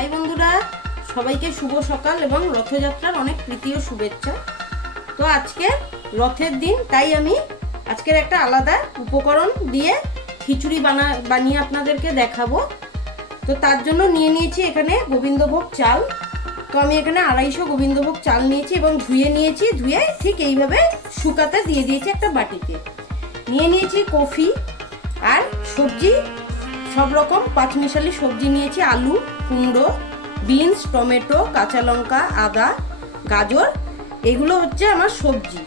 High বন্ধুরা, সবাইকে শুভ সকাল এবং রথযাত্রার অনেক প্রীতি ও শুভেচ্ছা। তো আজকে রথের দিন, তাই আমি আজকের একটা আলাদা উপকরণ দিয়ে খিচুড়ি বানিয়ে আপনাদেরকে দেখাবো। তো তার জন্য নিয়ে নিয়েছি এখানে গোবিন্দভোগ চাল। তো আমি এখানে 250 গোবিন্দভোগ চাল নিয়েছি এবং ধুয়ে নিয়েছি। ধুয়ে ঠিক এইভাবে শুকাতে দিয়ে দিয়েছি একটা বাটিতে। নিয়ে নিয়েছি কফি আর সবজি, সব রকম পাঁচমিশালি সবজি নিয়েছি। আলু, কুমড়ো, বিনস, টমেটো, কাঁচা লঙ্কা, আদা, গাজর, এগুলো হচ্ছে আমার সবজি।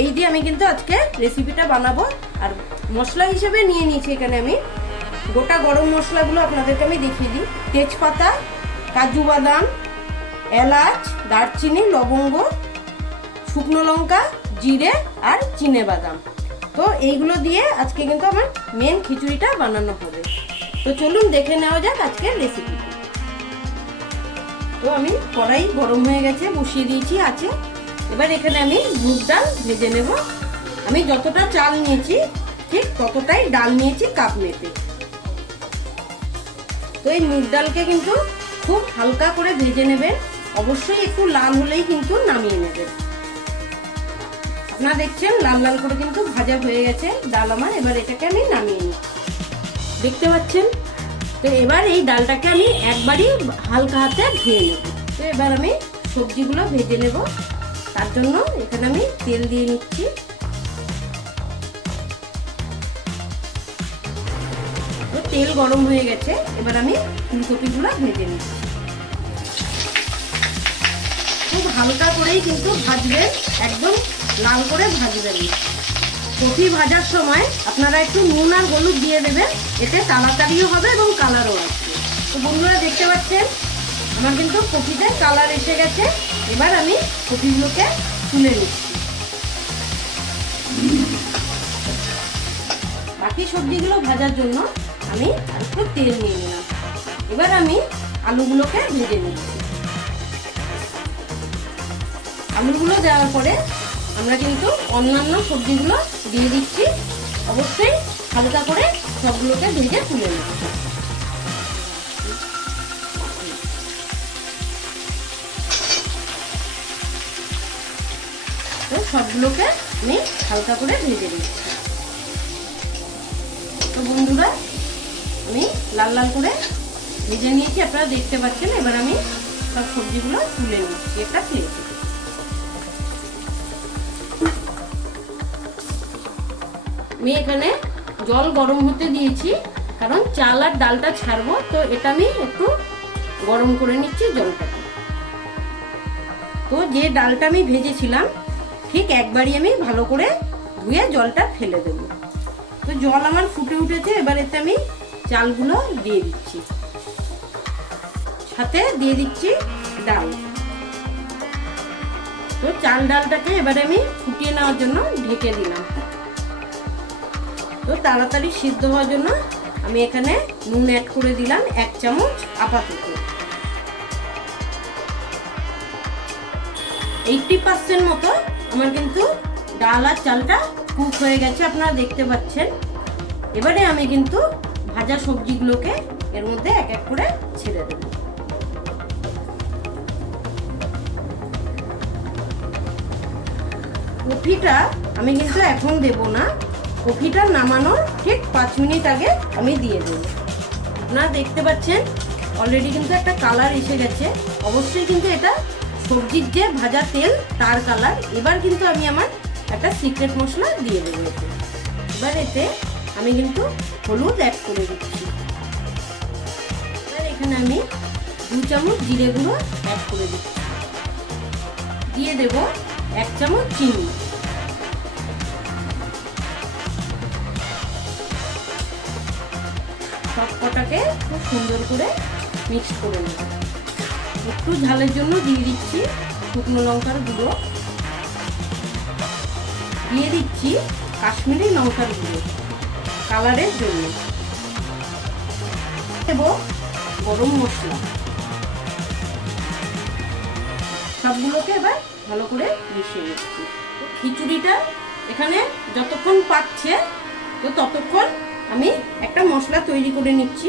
এই দিয়ে আমি কিন্তু আজকে রেসিপিটা বানাবো। আর মশলা হিসেবে নিয়ে নিয়েছি এখানে আমি গোটা গরম মশলাগুলো আপনাদেরকে আমি দেখিয়ে দিই। তেজপাতা, কাজু বাদাম, এলাচ, দারচিনি, লবঙ্গ, শুকনো লঙ্কা, জিরে আর চিনে বাদাম। তো এইগুলো দিয়ে আজকে কিন্তু আমার মেন খিচুড়িটা বানানো হবে। তো চলুন দেখে নেওয়া যাক আজকের রেসিপি। তো আমি কড়াই গরম হয়ে গেছে, বসিয়ে দিয়েছি আছে। এবার এখানে আমি মুগ ডাল ভেজে নেব। আমি যতটা চাল নিয়েছি ঠিক ততটাই ডাল নিয়েছি কাপ মেপে। তো এই মুগ ডালকে কিন্তু খুব হালকা করে ভেজে নেবেন, অবশ্যই একটু লাল হলেই কিন্তু নামিয়ে নেবেন। আপনারা দেখছেন লাল লাল করে কিন্তু ভাজা হয়ে গেছে ডাল আমার। এবার এটাকে আমি নামিয়ে নিই, দেখতে পাচ্ছেন। তো এবার এই ডালটাকে আমি একবারই হালকা হাতে ধুয়ে নেব। তো এবার আমি সবজিগুলো ভেজে নেব। তার জন্য এখানে আমি তেল দিয়ে নিচ্ছি। তো তেল গরম হয়ে গেছে, এবার আমি ফুলকপিগুলো ভেজে নিচ্ছি। খুব হালকা করেই কিন্তু ভাজবেন, একদম লাল করে ভাজবেন। কপি ভাজার সময় আপনারা একটু নুন আর হলুদ দিয়ে দেবেন, এতে তাড়াতাড়িও হবে এবং কালারও আসবে। তো বন্ধুরা দেখতে পাচ্ছেন আমার কিন্তু কপিতে কালার এসে গেছে। এবার আমি কপিগুলোকে তুলে নিচ্ছি। বাকি সবজিগুলো ভাজার জন্য আমি একটু তেল নিয়ে নিলাম। এবার আমি আলুগুলোকে ভেজে নিচ্ছি। আলুগুলো দেওয়ার পরে আমরা কিন্তু অন্যান্য সবজিগুলো দিয়ে দিচ্ছি। অবশ্যই হালকা করে সবগুলোকে ভেজে তুলে নেব। তো সবগুলোকে আমি হালকা করে ভেজে নিচ্ছি। তো বন্ধুরা আমি লাল লাল করে ভেজে নিয়েছি, আপনারা দেখতে পাচ্ছেন। এবার আমি সব সবজিগুলো তুলে নিচ্ছি একটা প্লেটে। আমি এখানে জল গরম হতে দিয়েছি, কারণ চাল আর ডালটা ছাড়বো। তো এটা আমি একটু গরম করে নিচ্ছি জলটাকে। তো যে ডালটা আমি ভেজেছিলাম ঠিক একবারই আমি ভালো করে ধুয়ে জলটা ফেলে দেব। তো জল আমার ফুটে উঠেছে, এবার এতে আমি চালগুলো দিয়ে দিচ্ছি, সাথে দিয়ে দিচ্ছি ডাল। তো চাল ডালটাকে এবারে আমি ফুটিয়ে নেওয়ার জন্য ঢেকে দিলাম। তো তাড়াতাড়ি সিদ্ধ হওয়ার জন্য আমি এখানে নুন অ্যাড করে দিলাম 1 চামচ আপাতত। 80% মতো আমার কিন্তু ডাল আর চালটা কুক হয়ে গেছে, আপনারা দেখতে পাচ্ছেন। এবারে আমি কিন্তু ভাজা সবজিগুলোকে এর মধ্যে এক এক করে ছেড়ে দেব। কফিটা আমি কিন্তু এখন দেব না, কফিটা নামানোর ঠিক 5 মিনিট আগে আমি দিয়ে দেব। আপনারা দেখতে পাচ্ছেন অলরেডি কিন্তু একটা কালার এসে গেছে। অবশ্যই কিন্তু এটা সবজির যে ভাজা তেল তার কালার। এবার কিন্তু আমি আমার একটা সিক্রেট মশলা দিয়ে দেবো এতে। এবার এতে আমি কিন্তু হলুদ অ্যাড করে দিচ্ছি। এবার এখানে আমি 2 চামচ জিরে গুঁড়ো অ্যাড করে দিচ্ছি। দিয়ে দেব 1 চামচ চিনি। সব কটাকে খুব সুন্দর করে মিক্স করে নেব। একটু ঝালের জন্য দিয়ে দিচ্ছি শুকনো লঙ্কার গুঁড়ো, দিয়ে দিচ্ছি কাশ্মীরি লঙ্কার গুঁড়ো কালারের জন্য, দেব গরম মশলা। সবগুলোকে এবার ভালো করে মিশিয়ে নিচ্ছি। খিচুড়িটা এখানে যতক্ষণ পাকছে তো ততক্ষণ আমি একটা মশলা তৈরি করে নিচ্ছি।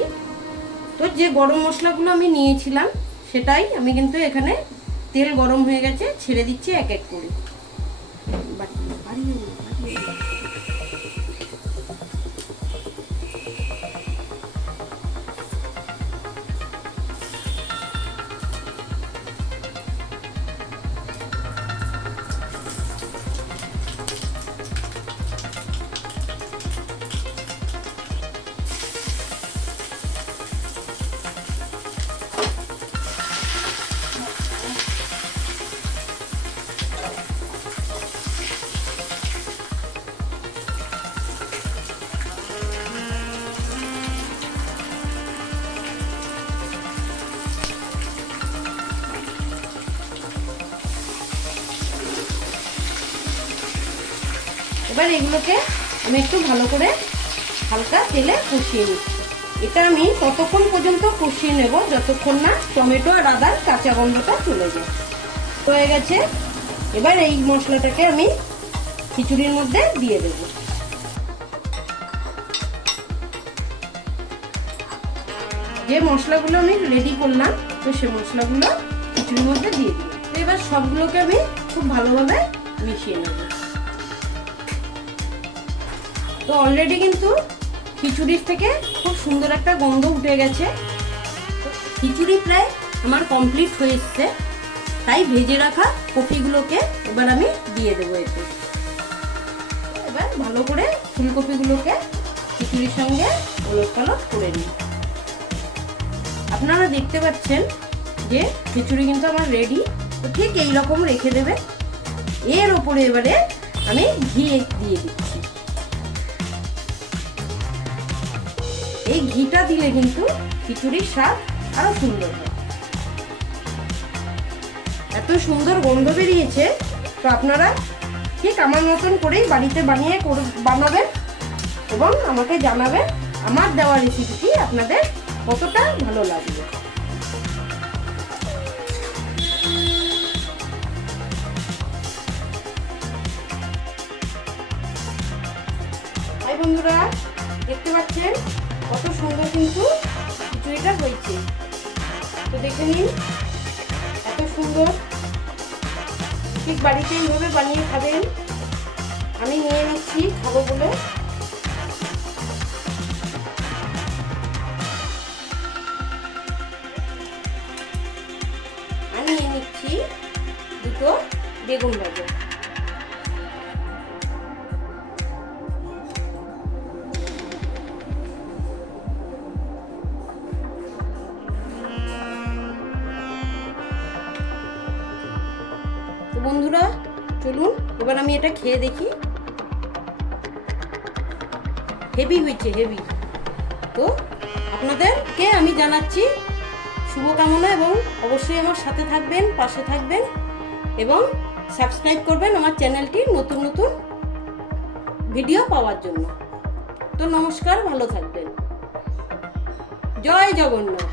তো যে গরম মশলাগুলো আমি নিয়েছিলাম সেটাই আমি কিন্তু এখানে তেল গরম হয়ে গেছে, ছেড়ে দিচ্ছি এক এক করে। এবার এগুলোকে আমি একটু ভালো করে হালকা তেলে কষিয়ে নিচ্ছি। এটা আমি ততক্ষণ পর্যন্ত কষিয়ে নেব যতক্ষণ না টমেটো আর আদার কাঁচা গন্ধটা চলে যায়। হয়ে গেছে। এবার এই মশলাটাকে আমি খিচুড়ির মধ্যে দিয়ে দেব। যে মশলাগুলো আমি রেডি করলাম, তো সে মশলাগুলো খিচুড়ির মধ্যে দিয়ে দিই। তো এবার সবগুলোকে আমি খুব ভালোভাবে মিশিয়ে নেব। তো অলরেডি কিন্তু খিচুড়ির থেকে খুব সুন্দর একটা গন্ধ উঠে গেছে। খিচুড়ি প্রায় আমার কমপ্লিট হয়ে এসছে, তাই ভেজে রাখা কপিগুলোকে এবার আমি দিয়ে দেবো এতে। এবার ভালো করে ফুলকপিগুলোকে খিচুড়ির সঙ্গে ওলট পালট করে নিই। আপনারা দেখতে পাচ্ছেন যে খিচুড়ি কিন্তু আমার রেডি। তো ঠিক এইরকম রেখে দেবে। এর ওপরে এবারে আমি ঘি দিয়ে দিচ্ছি। এই ঘিটা দিলে কিন্তু খিচুড়ির স্বাদ আরো সুন্দর হয়। এত সুন্দর গন্ধ বেরিয়েছে। তো আপনারা ঠিক আমার মতন করেই বাড়িতে বানাবেন এবং আমাকে জানাবেন আমার দেওয়া রেসিপিটি আপনাদের কতটা ভালো লাগবে। হাই বন্ধুরা, দেখতে পাচ্ছেন কত সুন্দর কিন্তু খিচুড়িটা হয়েছে। তো দেখে নিন, এত সুন্দর। ঠিক বাড়িতে এইভাবে বানিয়ে খাবেন। আমি নিয়ে নিচ্ছি খাবো বলে। আমি নিয়ে নিচ্ছি দুটো বেগুন ভাজা। তো বন্ধুরা চলুন এবার আমি এটা খেয়ে দেখি। হেভি হয়েছে, হেভি। তো আপনাদেরকে আমি জানাচ্ছি শুভকামনা এবং অবশ্যই আমার সাথে থাকবেন, পাশে থাকবেন এবং সাবস্ক্রাইব করবেন আমার চ্যানেলটি নতুন নতুন ভিডিও পাওয়ার জন্য। তো নমস্কার, ভালো থাকবেন। জয় জগন্নাথ।